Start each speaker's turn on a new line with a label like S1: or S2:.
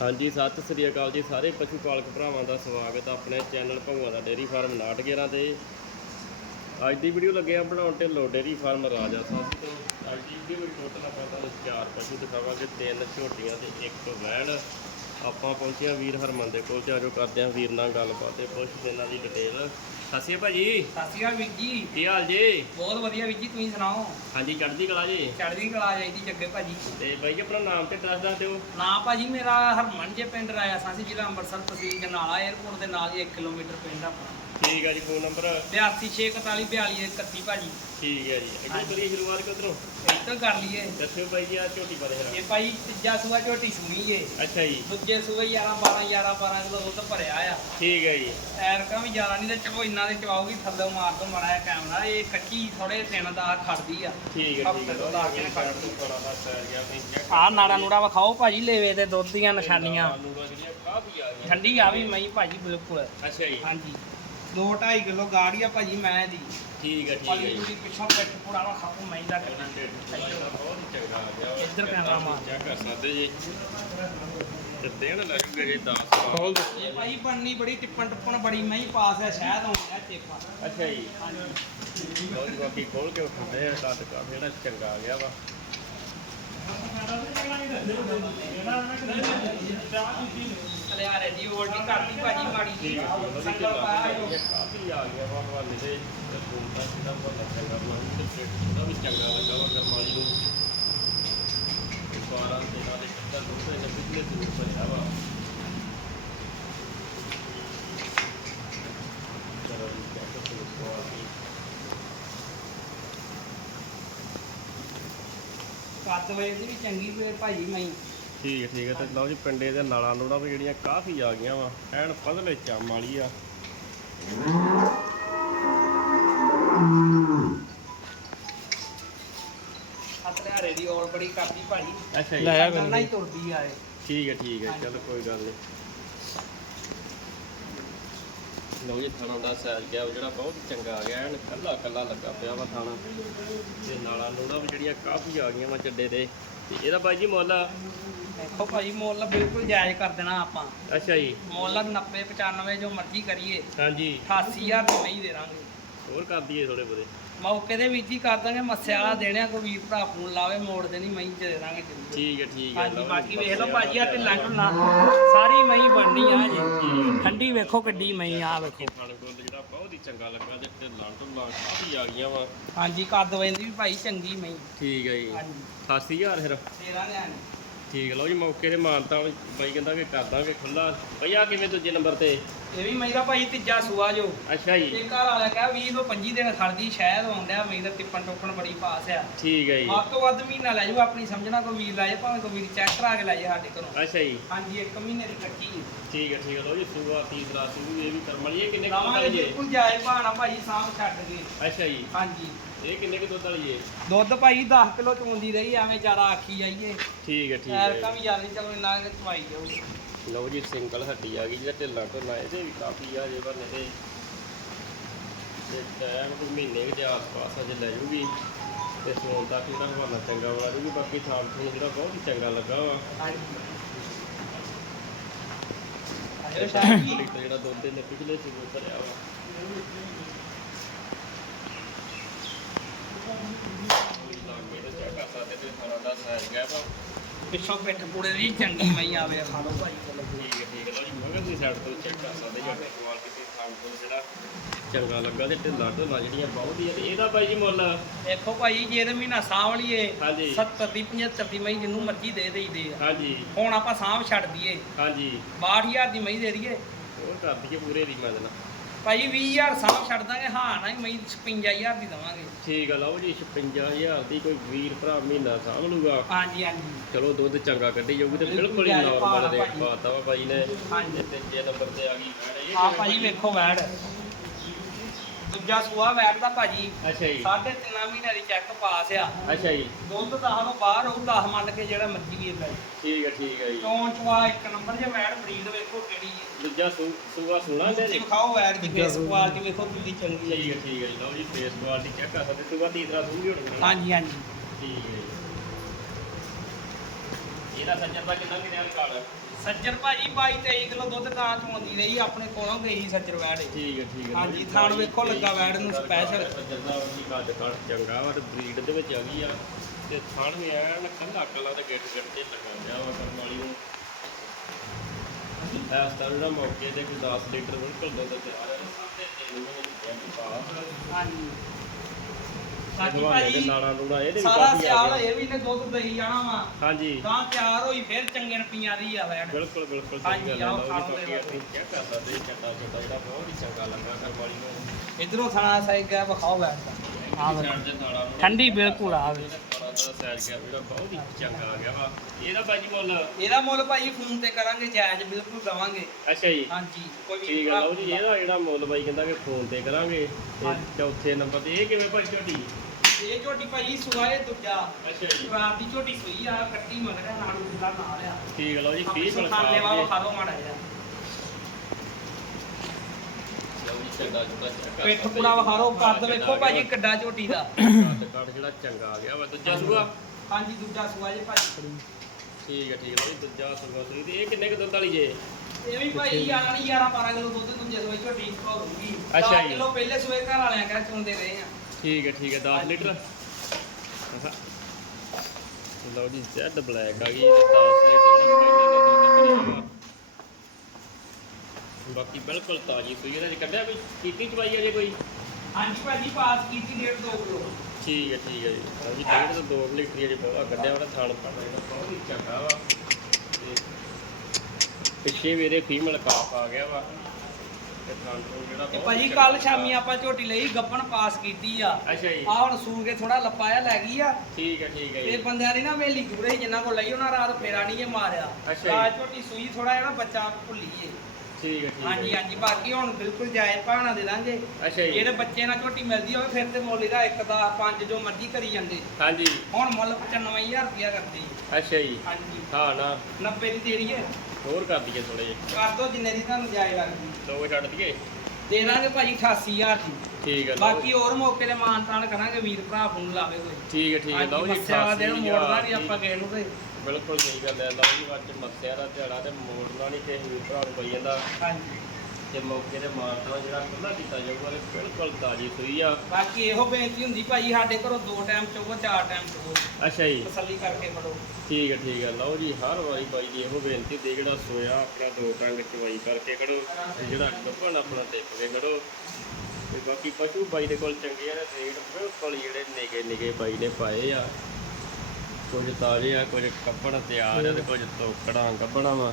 S1: ਹਾਂਜੀ, ਸਤਿ ਸ੍ਰੀ ਅਕਾਲ ਜੀ ਸਾਰੇ ਪਸ਼ੂ ਪਾਲਕ ਭਰਾਵਾਂ ਦਾ ਸਵਾਗਤ ਹੈ ਆਪਣੇ ਚੈਨਲ ਭਗਵਾਨ ਦਾ ਡੇਅਰੀ ਫਾਰਮ ਨਾਟਗੇਰਾਂ ਤੇ। ਅੱਜ ਦੀ ਵੀਡੀਓ ਲੱਗੇ ਆ ਬਣਾਉਣ ਲੋ ਡੇਅਰੀ ਫਾਰਮ ਰਾਜਾ ਸਾਹਿਬ ਤੋਂ। ਅੱਜ ਦੀ ਵੀਡੀਓ ਵਿੱਚ ਟੋਟਲ ਆਪਾਂ ਤੁਹਾਨੂੰ ਚਾਰ ਪਸ਼ੂ ਦਿਖਾਵਾਂਗੇ, ਤਿੰਨ ਝੋਟੀਆਂ ਤੇ ਇੱਕ ਵੈੜ ਆਪਾਂ ਪਹੁੰਚੇ ਹਾਂ ਵੀਰ ਹਰਮਨ ਦੇ ਕੋਲ ਤੇ ਆਜੋ ਕਰਦੇ ਹਾਂ ਵੀਰ ਨਾਲ ਗੱਲਬਾਤ ਤੇ ਪੁੱਛਦੇ ਇਹਨਾਂ ਦੀ ਡਿਟੇਲ ਅਕਾਲ ਭਾਜੀ।
S2: ਸਤਿ ਸ਼੍ਰੀ ਅਕਾਲ ਵੀਰ ਜੀ।
S1: ਕੀ ਹਾਲ ਜੀ?
S2: ਬਹੁਤ ਵਧੀਆ ਵੀਰ ਜੀ ਤੁਸੀਂ ਸੁਣਾਓ?
S1: ਹਾਂਜੀ ਚੜ੍ਹਦੀ ਕਲਾ ਜੀ।
S2: ਚੜ੍ਹਦੀ ਕਲਾ ਜਾਈਦੀ ਜੱਗੇ ਭਾਜੀ।
S1: ਤੇ ਬਾਈ ਜੀ ਆਪਣਾ ਨਾਮ ਤੇ ਦੱਸ ਦੱਸ ਦਿਓ।
S2: ਨਾਂ ਭਾਜੀ ਮੇਰਾ ਹਰਮਨ ਜੇ ਪਿੰਡ ਰਾਇਆ ਸਾਸੀ ਜ਼ਿਲ੍ਹਾ ਅੰਮ੍ਰਿਤਸਰ ਤਹਿਸੀਲ ਜਨਾਲਾ 에ਅਰਪੋਰਟ ਦੇ ਨਾਲ ਹੀ 1 ਕਿਲੋਮੀਟਰ ਪਿੰਡ ਆਪਣਾ।
S1: ਠੀਕ ਹੈ ਜੀ ਫੋਨ ਨੰਬਰ
S2: 8641 42 31 ਭਾਜੀ।
S1: ਠੀਕ ਹੈ ਜੀ। ਅੱਗੇ। ਕਰੀਏ ਸ਼ੁਰੂਆਤ ਕਿੱਧਰੋਂ?
S2: ਇੱਧਰ ਕਰ ਲਈਏ।
S1: ਦੱਸਿਓ ਬਾਈ ਜੀ ਆ ਝੋਟੀ ਬਾਰੇ ਜਰਾ।
S2: ਇਹ ਭਾਈ ਤੀਜਾ ਸੂਆ ਝੋਟੀ ਸੁਣੀ ਏ।
S1: ਅੱਛਾ ਜੀ।
S2: ਦੂਜੇ ਸੂਏ 11 12 11 12 ਕਿਲੋ ਦੁੱਧ ਭਰਿਆ ਆ।
S1: ਠੀਕ ਹੈ ਜੀ।
S2: ਐਰਕਾਂ ਵੀ ਜ਼ਿਆਦਾ ਨਹੀਂ ਤੇ ਚਲੋ ਇੰਨਾ ਦੇ ਚਵਾਉਗੀ ਥੱਲੇ ਮਾਰ ਦੋ ਮਾੜਾ ਜਿਹਾ ਕੈਮਰਾ ਇਹ ਕੱਚੀ ਥੋੜੇ ਦਿਨ ਦਾ ਖੜਦੀ ਆ।
S1: ਠੀਕ ਹੈ ਠੀਕ
S2: ਹਫ਼ਤੇ ਤੋਂ ਲਾ ਕੇ ਦਿਓ।
S1: ਥੋੜਾ ਬਸ ਪੈ ਗਿਆ
S2: ਆਹ ਨਾੜਾ ਨੂੜਾ ਵਿਖਾਓ ਭਾਜੀ ਲੇਵੇ ਤੇ ਦੁੱਧ ਦੀਆਂ ਨਿਸ਼ਾਨੀਆਂ।
S1: ਆ
S2: ਠੰਡੀ ਆ ਵੀ ਮਈ ਭਾਜੀ ਬਿਲਕੁਲ।
S1: ਅੱਛਾ ਜੀ।
S2: ਹਾਂਜੀ। 2.5 ਕਿਲੋ ਗਾੜੀ ਆ ਭਾਜੀ ਮੈਂ ਦੀ।
S1: ਠੀਕ ਹੈ ਠੀਕ ਹੈ
S2: ਪਾਲੀ
S1: ਜੀ।
S2: ਪੂਰੀ ਪਿੱਛੋਂ ਪਿੱਠ ਪੂਰਾ ਵਾ ਖਾਓ ਮੈਂ ਦਾ
S1: ਦੇ ਵਾ।
S2: ਇੱਧਰ ਕੈਮਰਾ ਮਾਰ।
S1: ਚੈੱਕ ਕਰ ਸਕਦੇ ਜੀ। ਤੇ ਦੇਣ ਲੱਗੂਗਾ ਜੀ 10 ਖੋਲ
S2: ਇਹ ਭਾਈ ਬਣਨੀ ਬੜੀ ਟਿੱਪਣ ਟਿੱਪਣ ਬੜੀ ਮਈ ਪਾਸ ਹੈ ਸ਼ਾਇਦ ਆਉਂਦਾ ਚੇਪਾ।
S1: ਅੱਛਾ ਜੀ।
S2: ਹਾਂਜੀ।
S1: ਲਓ ਜੀ ਬਾਕੀ ਖੋਲ ਕੇ ਉੱਠਦੇ ਆ ਕੱਟ ਕਾਫੀ ਜਿਹੜਾ ਚੰਗਾ ਆ ਗਿਆ ਵਾ।
S2: ਹਲਿਆਰੇ ਦੀ ਉਲਟੀ ਕਰਦੀ ਭਾਜੀ ਮਾੜੀ ਜੀ।
S1: ਠੀਕ ਹੈ ਜੀ
S2: ਸੰਗਲ ਪਾਇਆ ਹੋਇਆ।
S1: ਇਹ ਕਾਫੀ ਆ ਗਿਆ ਵਾ ਹਵਾਲੇ ਦੇ ਤੇ ਫੋਨ ਦਾ ਜਿਹੜਾ ਬਹੁਤ ਚੰਗਾ ਤੇ ਪਲੇਟ ਵੀ ਚੰਗਾ ਲੱਗਾ ਵਾ ਕਰਮਾਲੀ ਨੂੰ। 12 13 ਦੇ ਕੱਟਾ ਦੁੱਧ ਦੇ ਪਿਛਲੇ ਦੂਰ ਭਰਿਆ ਵਾ। ਚਲੋ ਜੀ ਚੈੱਕ ਕਰੋ ਕੁਆਲਿਟੀ
S2: ਕੱਦ ਵੇ ਦੀ ਵੀ ਚੰਗੀ ਵੇ ਭਾਜੀ ਮਈ।
S1: ਠੀਕ ਹੈ ਠੀਕ ਹੈ। ਤੇ ਲਓ ਜੀ ਪਿੰਡੇ ਦੇ ਨਾਲਾਂ ਲੋੜਾਂ ਵੀ ਜਿਹੜੀਆਂ ਕਾਫੀ ਆ ਗਈਆਂ ਵਾ। ਐਨ ਪਤਲੇ ਚੰਮ ਵਾਲੀ ਆ।
S2: ਦੀ ਬੜੀ ਕਰਦੀ ਭਾਜੀ।
S1: ਅੱਛਾ ਜੀ।
S2: ਤੁਰਦੀ
S1: ਠੀਕ ਹੈ ਠੀਕ ਹੈ। ਚਲੋ ਕੋਈ ਗੱਲ ਨਹੀਂ। ਲਓ ਜੀ ਥਾਣਾ ਦਾ ਸਾਈਜ਼ ਗਿਆ ਜਿਹੜਾ ਬਹੁਤ ਚੰਗਾ ਆ ਗਿਆ। ਐਨ ਕੱਲਾ ਕੱਲਾ ਲੱਗਾ ਪਿਆ ਵਾ ਥਾਣਾ। ਤੇ ਨਾਲਾਂ ਲੋੜਾਂ ਵੀ ਜਿਹੜੀਆਂ ਕਾਫੀ ਆ ਗਈਆਂ ਵਾ ਚੱਡੇ ਦੇ। ਤੇ ਇਹਦਾ ਬਾਈ ਜੀ ਮੁੱਲ?
S2: ਦੇਖੋ ਭਾਜੀ ਮੁੱਲ ਬਿਲਕੁਲ ਜਾਇਜ਼ ਕਰ ਦੇਣਾ ਆਪਾਂ।
S1: ਅੱਛਾ ਜੀ।
S2: ਮੁੱਲ 90 95 ਜੋ ਮਰਜ਼ੀ ਕਰੀਏ
S1: ਹਾਂਜੀ।
S2: 88000 ਦੀ ਨਹੀਂ ਦੇ ਦਾਂਗੇ।
S1: ਹੋਰ ਕਰ ਦਈਏ ਥੋੜੇ ਬਦੇ
S2: ਮੌਕੇ ਦੇ ਵਿੱਚ ਹੀ ਕਰ ਦਾਂਗੇ ਮੱਸਿਆ ਵਾਲਾ ਦੇਣਿਆ ਕੋਈ ਵੀਰ ਭਰਾ ਫੋਨ ਲਾਵੇ ਮੋੜ ਦੇਣੀ ਮਹੀਂ ਚ ਦੇ ਦਾਂਗੇ ਜ਼ਰੂਰ।
S1: ਠੀਕ ਹੈ ਠੀਕ ਹੈ
S2: ਹਾਂਜੀ
S1: ਲਓ
S2: ਬਾਕੀ ਵੇਖ ਲਓ ਭਾਜੀ ਆ ਢਿੱਲਾਂ ਢੁੱਲਾਂ ਸਾਰੀ ਮਹੀਂ ਬਣਨੀ ਆ ਜੀ। ਠੰਡੀ ਵੇਖੋ ਕਿੱਡੀ ਮਹੀਂ ਆ ਵੇਖੋ।
S1: ਖਾਣੇ ਕੋਲ ਜਿਹੜਾ ਬਹੁਤ ਹੀ ਚੰਗਾ ਲੱਗਾ ਤੇ ਢਿੱਲਾਂ ਢੁੱਲਾਂ ਕਾਫੀ ਆ ਗਈਆਂ ਵਾ।
S2: ਹਾਂਜੀ ਕੱਦ ਵੈਂਦੀ ਵੀ ਭਾਈ ਚੰਗੀ ਮਹੀਂ।
S1: ਠੀਕ ਹੈ ਜੀ।
S2: ਹਾਂਜੀ।
S1: 80000 ਫਿਰ।
S2: ਤੇਰਾ ਲਿਆਣ
S1: ਠੀਕ ਲਓ ਜੀ ਮੌਕੇ ਤੇ ਮਾਨਤਾ ਬਾਈ ਕਹਿੰਦਾ ਕਿ ਕਰ ਦਾਂਗੇ ਖੁੱਲਾ ਬਈ ਆ ਕਿਵੇਂ ਦੂਜੇ ਨੰਬਰ ਤੇ?
S2: ਇਹ ਵੀ ਦਾ ਭਾਈ ਤੀਜਾ ਸੂਆ ਜੋ।
S1: ਅੱਛਾ ਜੀ।
S2: ਇਹ ਘਰ ਵਾਲਾ ਕਿਹਾ 20 ਤੋਂ 25 ਦਿਨ ਖੜਦੀ ਸ਼ਾਇਦ ਆਉਂਦਾ ਮਹੀਂ ਦਾ ਟਿੱਪਣ ਟੋਕਣ ਬੜੀ ਪਾਸ ਆ।
S1: ਠੀਕ ਹੈ ਜੀ।
S2: ਵੱਧ ਤੋਂ ਵੱਧ ਮਹੀਨਾ ਲੈ ਜਾਓ ਆਪਣੀ ਸਮਝਣਾ ਕੋਈ ਵੀਰ ਲੈ ਜਾਏ ਭਾਵੇਂ ਕੋਈ ਵੀਰ ਚੈੱਕ ਕਰਾ ਕੇ ਲੈ ਜਾਏ ਸਾਡੇ ਘਰੋਂ।
S1: ਅੱਛਾ ਜੀ।
S2: ਹਾਂਜੀ ਇੱਕ ਮਹੀਨੇ ਦੀ ਕੱਚੀ
S1: ਠੀਕ ਹੈ ਠੀਕ ਹੈ ਲਓ ਜੀ ਸੂਆ ਤੀਸਰਾ ਸੂ ਇਹ ਵੀ ਕਰਮ ਵਾਲੀ ਇਹ ਕਿੰਨੇ ਕੁ ਦੁੱਧ
S2: ਲਾਵਾਂਗੇ
S1: ਵਾਲੀ ਹੈ
S2: ਬਿਲਕੁਲ ਜਾਏ ਭਾਣਾ ਭਾਜੀ ਸਾਂਭ ਛੱਡ ਗਏ
S1: ਅੱਛਾ ਜੀ।
S2: ਹਾਂਜੀ।
S1: ਇਹ ਕਿੰਨੇ ਕੁ ਦੁੱਧ ਵਾਲੀ ਹੈ
S2: ਦੁੱਧ ਭਾਈ 10 ਕਿਲੋ ਚੋਂਦੀ ਰਹੀ ਐਵੇਂ ਜ਼ਿਆਦਾ ਆਖੀ ਜਾਈਏ।
S1: ਠੀਕ ਹੈ ਠੀਕ
S2: ਐਰਕਾ
S1: ਹੈ
S2: ਵੀ ਜ਼ਿਆਦਾ ਚਲੋ ਇੰਨਾ ਕੁ ਚਵਾਈ ਜਾਊਗੀ
S1: ਲਓ ਜੀ ਸਿੰਗਲ ਹੱਡੀ ਆ ਗਈ ਜਿਹੜਾ ਢਿੱਲਾ ਢੁੱਲਾ ਇਹਦੇ ਵੀ ਕਾਫੀ ਆ ਜੇ ਬੰਨੇ ਤੇ ਤੇ ਟਾਈਮ ਕੋਈ ਮਹੀਨੇ ਕੁ ਦੇ ਆਸ-ਪਾਸ ਅਜੇ ਲੈ ਜੂਗੀ। ਤੇ ਸੋਨ ਤੱਕ ਜਿਹੜਾ ਹਵਾਲਾ ਚੰਗਾ ਬਣਾ ਜੂਗੀ ਬਾਕੀ ਥਾਲ ਥੂਲ ਜਿਹੜਾ ਬਹੁਤ ਹੀ ਚੰਗਾ ਲੱਗਾ ਵਾ।
S2: ਹਾਂਜੀ। ਆਇਓ ਸ਼ਾਹ ਜੀ
S1: ਤੇ ਜਿਹੜਾ ਦੁੱਧ ਇਹਨੇ ਪਿਛਲੇ ਸੂਬੇ ਭਰਿਆ ਵਾ ਕੋਈ ਲਾਗੇ ਤੇ ਚੈੱਕ ਕਰ ਸਕਦੇ ਤੇ ਸਾਰਾ ਦਾ ਸਾਈਜ਼ ਗਿਆ ਵਾ
S2: ਪਿੱਛੋਂ ਪਿੱਠ ਪੂੜੇ ਦੀ ਚੰਗੀ ਮਈ ਆਵੇ ਖਾ ਲਓ ਭਾਈ।
S1: ਠੀਕ ਹੈ ਠੀਕ ਹੈ ਲਓ ਜੀ ਮਗਰ ਦੀ ਸਾਈਡ ਤੋਂ ਚੈੱਕ ਕਰ ਸਕਦੇ ਜੀ ਆਪਣੇ ਕੁਆਲਿਟੀ ਤੇ ਥਾਲ ਥੂਲ ਜਿਹੜਾ ਚੰਗਾ ਲੱਗਾ ਤੇ ਢਿੱਲਾ ਢਿੱਲਾ ਜਿਹੜੀਆਂ ਬਹੁਤ ਹੀ ਇਹਦਾ ਬਾਈ ਜੀ ਮੁੱਲ
S2: ਦੇਖੋ ਭਾਈ ਜੇ ਤੇ ਮਹੀਨਾ ਸਾਂਭ ਲਈਏ
S1: ਹਾਂਜੀ।
S2: 70 ਦੀ 75 ਦੀ ਮਈ ਜਿੰਨੂੰ ਮਰਜ਼ੀ ਦੇ ਦੇਈਦੇ ਆ
S1: ਹਾਂਜੀ।
S2: ਹੁਣ ਆਪਾਂ ਸਾਂਭ ਛੱਡ ਦਈਏ।
S1: ਹਾਂਜੀ।
S2: 62000 ਦੀ ਮਈ ਦੇ ਦਈਏ।
S1: ਹੋਰ ਕਰ ਦਈਏ ਪੂਰੇ ਦੀ ਮਦਦ
S2: ਭਾਈ 20000 ਸਾਂਭ ਛੱਡ ਦਾਂਗੇ ਹਾਂ ਨਾ ਹੀ ਮਈ 55000 ਦੀ ਦਵਾਂਗੇ।
S1: ਠੀਕ ਆ ਲਓ ਜੀ 56000 ਦੀ ਕੋਈ ਵੀਰ ਭਰਾ ਮਹੀਨਾ ਸਾਂਭ ਲੂਗਾ।
S2: ਹਾਂਜੀ ਹਾਂਜੀ।
S1: ਚਲੋ ਦੁੱਧ ਚੰਗਾ ਕੱਢੀ ਜਾਊਗੀ ਤੇ
S2: ਬਿਲਕੁਲ
S1: ਹੀ ਨਾਰਮਲ
S2: ਭਾਜੀ।
S1: ਪਾਤਾ ਵਾ ਬਾਈ ਨੇ।
S2: ਹਾਂਜੀ।
S1: ਤੇ ਤੀਜੇ ਨੰਬਰ ਤੇ ਆ ਗਈ ਕਿਵੇਂ
S2: ਭਾਜੀ ਵੇਖੋ ਵੈੜ। ਦੂਜਾ ਸੂਆ ਵੈੜ ਦਾ ਭਾਜੀ।
S1: ਅੱਛਾ ਜੀ।
S2: ਸਾਢੇ ਤਿੰਨਾਂ ਮਹੀਨਿਆਂ ਦੀ ਚੈੱਕ ਪਾਸ ਆ।
S1: ਅੱਛਾ ਜੀ।
S2: ਦੁੱਧ ਦਸ ਤੋਂ ਬਾਹਰ ਹੋਊ 10 ਮੰਨ ਕੇ ਜਿਹੜਾ ਮਰਜ਼ੀ ਵੀਰ ਲੈ
S1: ਠੀਕ ਹੈ ਠੀਕ ਹੈ ਜੀ।
S2: ਚੌਂ ਚਵਾ ਇੱਕ ਨੰਬਰ ਜੇ ਵੈੜ ਬਰੀਡ ਵੇਖੋ ਕਿਹੜੀ ਹੈ।
S1: ਦੂਜਾ ਸੂ- ਸੂਆ ਸੁਣਾ ਦੇ
S2: ਤੁਸੀਂ
S1: ਜੀ
S2: ਵਿਖਾਓ ਵੈੜ ਦੀ ਫੇਸ ਕੁਆਲਿਟੀ ਵੇਖੋ ਕਿੰਨੀ ਚੰਗੀ ਹੈ।
S1: ਠੀਕ ਹੈ ਠੀਕ ਹੈ ਜੀ ਲਓ ਜੀ ਫੇਸ ਕੁਆਲਿਟੀ ਚੈੱਕ ਕਰ ਸਕਦੇ ਸੂਆ ਤੀਸਰਾ ਸੂ ਵੀ ਹੋਣੀ ਹੈ।
S2: ਹਾਂਜੀ ਹਾਂਜੀ।
S1: ਠੀਕ ਹੈ ਜੀ। ਇਹਦਾ ਸੱਜਰ ਦਾ ਕਿੰਨਾ ਕਿੰਨਾ ਰਿਕਾਰਡ?
S2: ਸੱਜਰ ਭਾਜੀ 22 23 ਕਿਲੋ ਦੁੱਧ ਗਾਂ ਚੋਂਦੀ ਰਹੀ ਆਪਣੇ ਕੋਲੋਂ ਗਈ ਸੱਜਰ ਵੈੜ।
S1: ਠੀਕ ਹੈ ਠੀਕ ਹੈ।
S2: ਹਾਂਜੀ, ਥਾਣ ਵੇਖੋ ਲੱਗਾ ਵੈੜ ਨੂੰ special।
S1: ਸੱਜਰ ਦਾ ਵੀ ਕੱਦ ਕੱਦ ਚੰਗਾ ਵਾ ਤੇ ਬਰੀਡ ਦੇ ਵਿੱਚ ਆ ਗਈ ਆ। ਤੇ ਥਣ ਵੀ ਐਨ ਕੱਲਾ ਕੱਲਾ ਤੇ ਗਿੱਟ ਗਿੱਟ ਤੇ ਲੱਗਾ ਗਿਆ ਵਾ ਕਰਨ ਵਾਲੀ ਨੂੰ ਐਸ ਤਰ੍ਹਾਂ ਜਿਹੜਾ ਮੌਕੇ ਤੇ ਕੋਈ 10 ਲੀਟਰ ਬਿਲਕੁਲ ਦੁੱਧ ਤਿਆਰ ਹੈ। ਸਾਢੇ ਤਿੰਨ ਮਹੀਨੇ ਦੀ ਪਾਸ
S2: ਹਾਂਜੀ
S1: ਦੇ
S2: ਭਾਜੀ
S1: ਨਾੜਾ ਨੂੜਾ ਇਹਦੇ ਵੀ
S2: ਸਾਰਾ
S1: ਕਾਫੀ ਆ
S2: ਸਿਆਲ। ਇਹ ਵੀ ਨੇ ਦੁੱਧ ਦਈ ਜਾਣਾ ਵਾ।
S1: ਹਾਂਜੀ।
S2: ਗਾਂ ਤਿਆਰ ਹੋਈ ਫਿਰ ਚੰਗੇ ਰੁਪਈਆਂ ਦੀ ਆ ਵੈੜ
S1: ਬਿਲਕੁਲ ਬਿਲਕੁਲ
S2: ਹਾਂਜੀ,
S1: ਸਹੀ ਗੱਲ ਹੈ।
S2: ਆਓ
S1: ਲਓ
S2: ਖਾਓ
S1: ਜੀ
S2: ਦੇ
S1: ਬਾਕੀ ਅਸੀਂ ਚੈੱਕ ਕਰ ਸਕਦੇ ਹਾਂ ਚੱਟਾ ਚੱਟਾ ਜਿਹੜਾ ਬਹੁਤ ਹੀ ਚੰਗਾ ਲੱਗਾ ਕਰਨ ਵਾਲੀ ਨੂੰ।
S2: ਇਧਰੋਂ ਥਣਾ ਸਾਈਡ ਗਿਆ ਵਿਖਾਓ ਵੈੜ ਦਾ। ਆ ਵੇਖੋ।
S1: ਤੇ
S2: ਠੰਡੀ ਬਿਲਕੁਲ ਆ ਵੇ
S1: ਇਹਦਾ ਬੜਾ ਦਾ ਸਾਈਜ਼ ਗਿਆ ਜਿਹੜਾ ਬਹੁਤ ਹੀ ਚੰਗਾ ਆ ਗਿਆ। ਵਾ ਇਹਦਾ ਬਾਜੀ ਮੁੱਲ?
S2: ਇਹਦਾ ਮੁੱਲ ਭਾਜੀ ਫੋਨ ਤੇ ਕਰਾਂਗੇ ਜਾਇਜ਼ ਬਿਲਕੁਲ ਦਵਾਂਗੇ।
S1: ਅੱਛਾ ਜੀ।
S2: ਹਾਂਜੀ ਕੋਈ ਵੀ
S1: ਠੀਕ ਹੈ ਲਓ ਜੀ ਇਹਦਾ ਜਿਹੜਾ ਮੁੱਲ ਬਾਈ ਕਹਿੰਦਾ ਕਿ ਫੋਨ ਤੇ ਕਰਾਂਗੇ ਤੇ। ਚੌਥੇ ਨੰਬਰ ਤੇ। ਇਹ ਕਿਵੇਂ ਭਾਈ ਝੋਟੀ?
S2: ਇਹ ਝੋਟੀ ਭਾਜੀ ਸੁਆਏ ਦੂਜਾ।
S1: ਅੱਛਾ ਜੀ।
S2: ਰਾਤ ਦੀ ਝੋਟੀ ਸੂਈ ਆ ਕੱਟੀ ਮਗਰ ਆ, ਨਾਲ ਉਹਦਾ ਨਾਲ ਆ।
S1: ਠੀਕ ਲਓ ਜੀ
S2: ਆਪਣੀ
S1: 30 ਮਿਲ
S2: ਸੁਖਾਨ ਲੈਵਾ ਵਿਖਾ ਦਿਓ ਮਾੜਾ ਜਿਹਾ।
S1: ਲਓ ਜੀ ਚੰਗਾ
S2: ਪਿੱਠ ਪੂਰਾ ਕੱਦ ਵੇਖੋ
S1: ਆ
S2: ਭਾਜੀ
S1: ਗਿਆ।
S2: ਕਿੱਡਾ ਝੋਟੀ ਦਾ।
S1: ਕੱਦ ਕੱਦ ਜਿਹੜਾ ਚੰਗਾ ਆ ਗਿਆ ਵਾ ਦੂਜਾ ਸੂਆ?
S2: ਹਾਂਜੀ ਦੂਜਾ ਸੁਆ ਜੇ ਭਾਜੀ।
S1: ਠੀਕ ਹੈ ਠੀਕ ਹੈ ਲਓ ਜੀ ਦੂਜਾ ਸੂਆ ਸੂਈ ਤੇ ਇਹ ਕਿੰਨੇ ਕੁ ਦੁੱਧ ਵਾਲੀ ਜੇ?
S2: ਇਹ ਵੀ ਭਾਈ ਯਾਰਾਂ ਨਹੀਂ 11 12 ਕਿਲੋ ਦੁੱਧ ਦੂਜੇ ਸੂਏ ਝੋਟੀ ਭਰੂਗੀ
S1: ਅੱਛਾ
S2: 10
S1: ਜੀ।
S2: ਕਿਲੋ ਪਹਿਲੇ ਸੂਏ ਘਰ ਵਾਲਿਆਂ ਕਹਿ ਚੁੰਦੇ ਰਹੇ ਆ।
S1: ਠੀਕ ਹੈ ਠੀਕ ਹੈ 10 ਲੀਟਰ। ਲਓ ਜੀ ਜ਼ੈਡ ਬਲੈਕ ਆ ਗਈ ਤੇ 10 ਲੀਟਰ। ਪਹਿਲਾਂ ਦਾ ਦੁੱਧ। ਬਾਕੀ ਬਿਲਕੁਲ ਤਾਜੀ ਸੂਈ ਇਹਦੇ ਚ ਕੱਢਿਆ ਕੋਈ? ਕੀਤੀ ਚਵਾਈ ਅਜੇ ਕੋਈ?
S2: ਹਾਂਜੀ ਭਾਜੀ ਪਾਸ ਕੀਤੀ ਡੇਢ 2 ਕਿਲੋ।
S1: ਠੀਕ ਹੈ ਠੀਕ ਹੈ ਜੀ। ਜੀ ਡੇਢ ਤੋਂ 2 ਲੀਟਰ ਜਿਹੜੀ ਬਹੁਤ ਕੱਢਿਆ ਉਹਦਾ ਥਾਲ ਪੜਦਾ ਜਿਹੜਾ ਬਹੁਤ ਹੀ ਚੰਗਾ ਵਾ। ਤੇ ਪਿੱਛੇ ਵੀ ਇਹਦੇ ਫੀਮੇਲ ਕਾਫ ਆ ਗਿਆ ਵਾ। ਤੇ ਥਾਲ ਤੋਂ ਜਿਹੜਾ
S2: ਤੇ
S1: ਬਹੁਤ
S2: ਭਾਜੀ
S1: ਚੰਗਾ
S2: ਕੱਲ ਸ਼ਾਮੀ ਆਪਾਂ ਝੋਟੀ ਲਈ ਗੱਪਣ ਪਾਸ ਕੀਤੀ ਆ।
S1: ਅੱਛਾ ਜੀ।
S2: ਆ ਹੁਣ ਸੂ ਕੇ ਥੋੜਾ ਲੱਪਾਇਆ ਲੈ ਗਈ ਆ।
S1: ਠੀਕ ਹੈ ਠੀਕ ਹੈ
S2: ਇਹ
S1: ਜੀ
S2: ਬੰਦਿਆਂ ਨੇ ਨਾ ਜੂੜੇ ਸੀ ਜਿੰਨਾ ਕੋਲ ਲਈ ਉਹਨਾਂ ਰਾਤ ਫੇਰਾ ਨਹੀਂ ਜੇ ਮਾਰਿਆ।
S1: ਅੱਛਾ ਜੀ।
S2: ਰਾਤ ਝੋਟੀ ਸੂਈ ਥੋੜਾ ਜਿਹਾ ਨਾ ਬੱਚਾ ਭੁੱਲੀਏ।
S1: ਠੀਕ ਹੈ ਠੀਕ ਹੈ।
S2: ਹਾਂਜੀ ਹਾਂਜੀ ਬਾਕੀ ਹੁਣ ਬਿਲਕੁਲ ਜਾਇਜ਼ ਭਾਣਾ ਦੇ ਦਾਂਗੇ
S1: ਅੱਛਾ ਜੀ।
S2: ਜਿਹੜੇ ਬੱਚੇ ਨਾਲ ਝੋਟੀ ਮਿਲਦੀ ਹੋਵੇ ਫਿਰ ਤੇ ਮੁੱਲ ਇਹਦਾ 1 ਦਾ 5 ਜੋ ਮਰਜ਼ੀ ਕਰੀ ਜਾਂਦੇ।
S1: ਹਾਂਜੀ।
S2: ਹੁਣ ਮੁੱਲ 95000 ਰੁਪਇਆ ਕਰਦੀ
S1: ਅੱਛਾ ਜੀ।
S2: ਹਾਂਜੀ।
S1: ਹਾਂ ਨਾ।
S2: 90 ਦੀ ਦੇ ਦਈਏ
S1: ਹੋਰ ਕਰ ਦਈਏ ਥੋੜੇ ਜਿਹੇ।
S2: ਕਰ ਦੋ ਜਿੰਨੇ ਦੀ ਤੁਹਾਨੂੰ ਜਾਇਜ਼ ਲੱਗਦੀ।
S1: ਦੋ ਛੱਡ ਦਈਏ।
S2: ਦੇ ਦਾਂਗੇ ਭਾਜੀ 88000 ਦੀ।
S1: ਠੀਕ ਹੈ
S2: ਬਾਕੀ ਹੋਰ ਮੌਕੇ ਤੇ ਮਾਨ ਤਾਨ ਕਰਾਂਗੇ ਵੀਰ ਭਰਾ ਫੋਨ ਲਾਵੇ ਕੋਈ।
S1: ਠੀਕ ਹੈ ਠੀਕ ਹੈ ਲਓ ਜੀ
S2: ਮੱਸਿਆ
S1: 88,000
S2: ਮੋੜਦਾ ਨਹੀਂ ਆਪਾਂ ਕਿਸੇ ਨੂੰ ਤੇ।
S1: ਬਿਲਕੁਲ ਸਹੀ ਗੱਲ ਹੈ ਲਓ ਜੀ ਅੱਜ ਮੱਸਿਆ ਦਾ ਦਿਹਾੜਾ ਤੇ ਮੋੜਨਾ ਨਹੀਂ ਕਿਸੇ ਵੀਰ ਭਰਾ ਨੂੰ ਪਈ ਜਾਂਦਾ
S2: ਹਾਂਜੀ।
S1: ਤੇ ਮੌਕੇ ਤੇ ਮਾਰਦਾ ਜਿਹੜਾ ਖੁੱਲਾ ਕੀਤਾ ਜਾਊਗਾ ਤੇ ਬਿਲਕੁਲ ਤਾਜੀ ਸੂਈ ਆ।
S2: ਬਾਕੀ ਇਹੋ ਬੇਨਤੀ ਹੁੰਦੀ ਭਾਜੀ ਸਾਡੇ ਘਰੋਂ ਦੋ ਟਾਈਮ ਚੋਵੋ ਚਾਰ ਟਾਈਮ ਚੋਵੋ।
S1: ਅੱਛਾ ਜੀ।
S2: ਤਸੱਲੀ ਕਰਕੇ ਫੜੋ।
S1: ਠੀਕ ਹੈ ਠੀਕ ਹੈ ਲਓ ਜੀ ਹਰ ਵਾਰੀ ਬਾਈ ਦੀ ਇਹੋ ਬੇਨਤੀ ਤੇ ਜਿਹੜਾ ਸੋਇਆ ਆਪਣਾ ਦੋ ਟੰਗ ਚਵਾਈ ਕਰਕੇ ਖੜੋ ਤੇ ਜਿਹੜਾ ਗੱਭਣ ਆਪਣਾ ਟਿਕ ਕੇ ਖੜੋ ਤੇ ਬਾਕੀ ਪਸ਼ੂ ਬਾਈ ਦੇ ਕੋਲ ਚੰਗੇ ਆ ਤੇ ਰੇਟ ਬਿਲਕੁਲ ਜਿਹੜੇ ਨਿਗੇ ਨਿਗੇ ਬਾਈ ਨੇ ਪਾਏ ਆ। ਕੁਝ ਤਾਜ਼ੇ ਆ ਕੁਝ ਕੱਪੜ ਤਿਆਰ ਆ ਤੇ ਕੁਝ ਤੋਕੜਾਂ ਗੱਭਣਾ ਵਾ।